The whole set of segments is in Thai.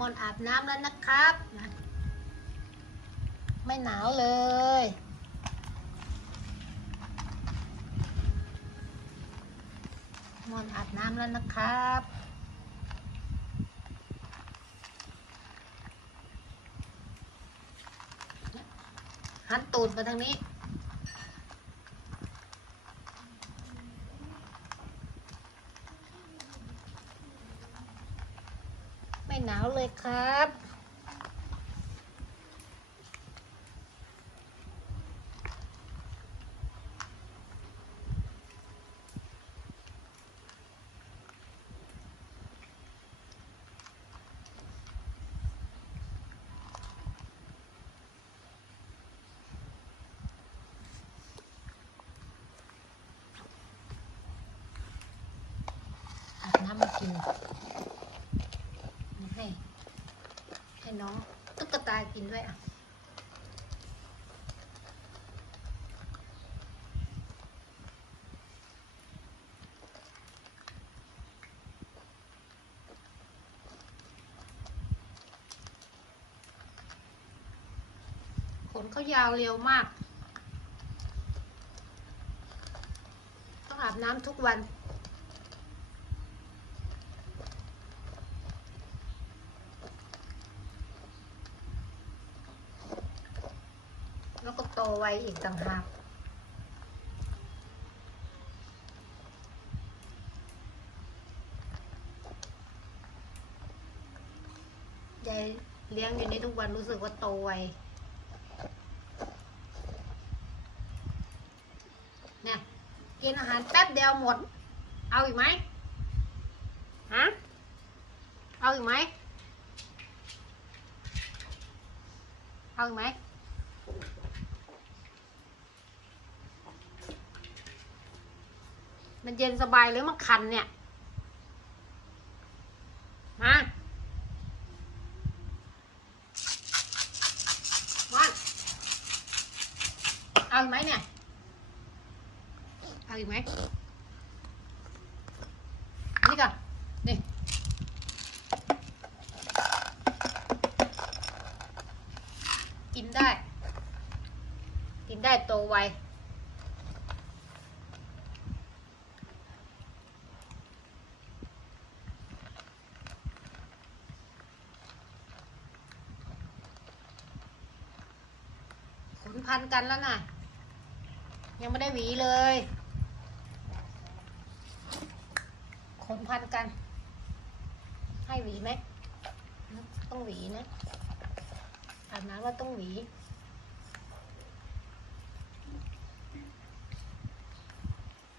มอนอาบน้ำแล้วนะครับนะไม่หนาวเลย มอนอาบน้ำแล้วนะครับหันตูดมาทางนี้ หนาวเลยครับ น้ำมากินให้ ให้น้องตุ๊กตากินด้วยอะขนเขายาวเร็วมาก ต้องอาบน้ำทุกวัน แล้วก็โต ไวอีกต่างหากยายเลี้ยงอยู่ในทุกวันรู้สึกว่าโตไวเนี่ยกินอาหารแป๊บเดียวหมด เอาอีกไหมฮะเอาอีกไหมเอาอีกไหม มันเย็นสบายหรือมันคันเนี่ยมาวันเอาอีกไหมเนี่ย เอาอีกไหมนนี่ก่อนนี่กินได้ กินได้โตไว พันกันแล้วน่ะ ยังไม่ได้หวีเลยขนพันกัน ให้หวีไหมต้องหวีนะอาบน้ำว่าต้องหวี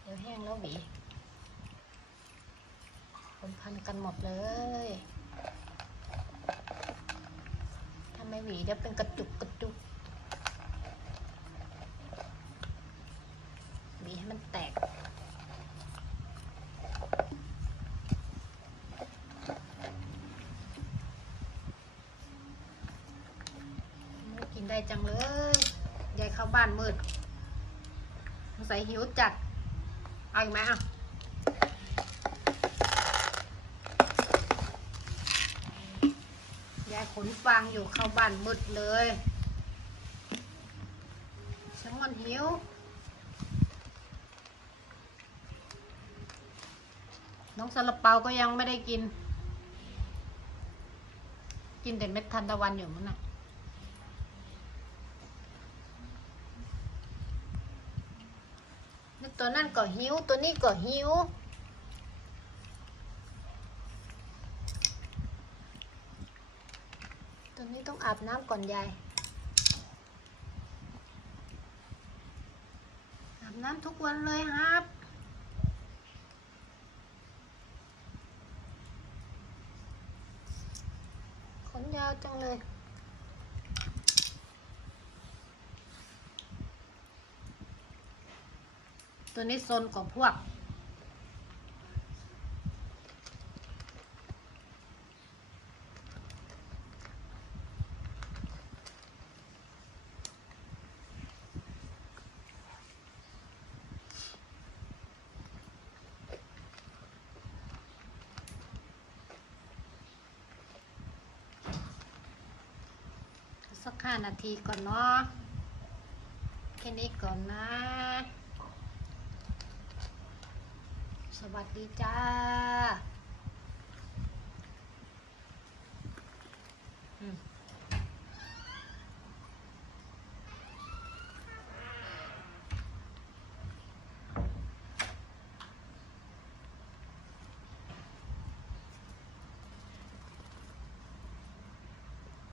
เดี๋ยวแห้งแล้วหวีขนพันกันหมดเลยถ้าไม่หวีเดี๋ยวเป็นกระจุกกระจุก หวีให้มันแตก กินได้ จังเลยยายเข้าบ้านมืดสงสัยหิวจัด เอาอีกไหมอะยายขนฟางอยู่เข้าบ้านมืดเลยช่างมันหิวน้องซาลาเปาก็ยังไม่ได้กิน กินแต่เม็ดทันตะวันอยู่มั้งน่ะ ตัวนั่นก็หิว ตัวนี้ก็หิว ตัวนี้ต้องอาบน้ำก่อนยาย อาบน้ำทุกวันเลยครับขนยาวจังเลย ตัวนี้โซนของพวก สักห้านาทีก่อนเนาะแค่นี้ก่อนนะ สวัสดีจ้า